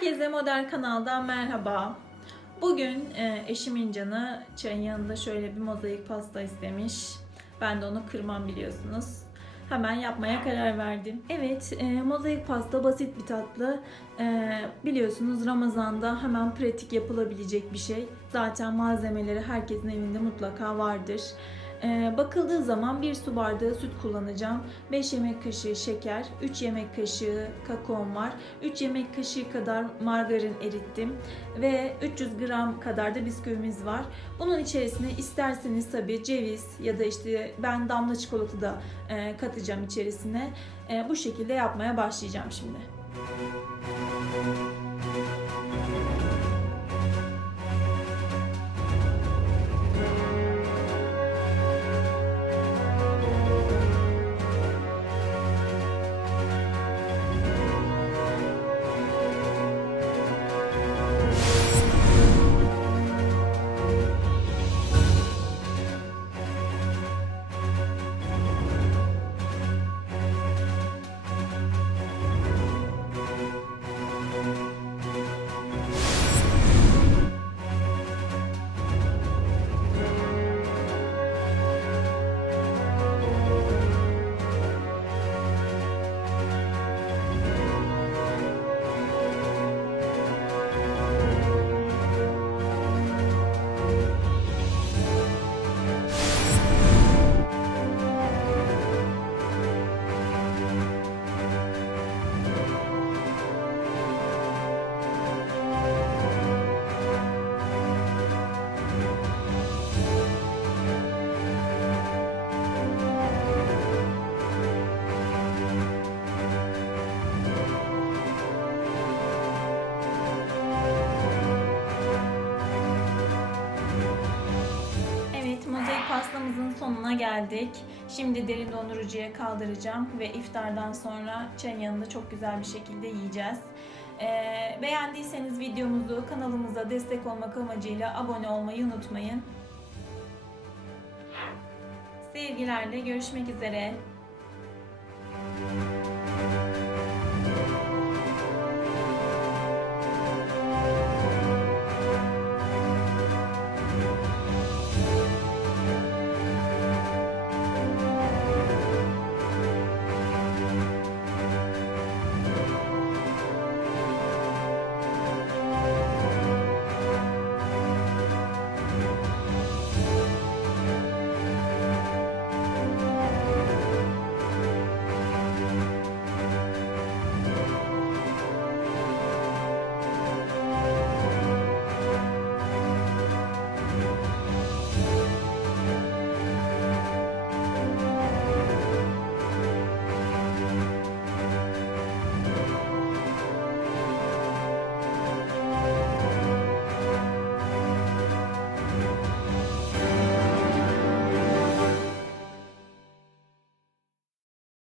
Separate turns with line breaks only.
Herkese Modern Kanal'dan merhaba. Bugün e, eşimin canı çayın yanında şöyle bir mozaik pasta istemiş. Ben de onu kırmam biliyorsunuz. Hemen yapmaya karar verdim. Evet, e, mozaik pasta basit bir tatlı. E, biliyorsunuz Ramazan'da hemen pratik yapılabilecek bir şey. Zaten malzemeleri herkesin evinde mutlaka vardır. E, bakıldığı zaman bir su bardağı süt kullanacağım. 5 yemek kaşığı şeker, 3 yemek kaşığı kakaom var. 3 yemek kaşığı kadar margarin erittim ve 300 gram kadar da bisküvimiz var. Bunun içerisine isterseniz tabii ceviz ya da işte ben damla çikolata da e, katacağım içerisine. E, bu şekilde yapmaya başlayacağım şimdi. Evet, sonuna geldik. Şimdi derin dondurucuya kaldıracağım ve iftardan sonra çayın yanında çok güzel bir şekilde yiyeceğiz. Ee, beğendiyseniz videomuzu kanalımıza destek olmak amacıyla abone olmayı unutmayın. Sevgilerle görüşmek üzere.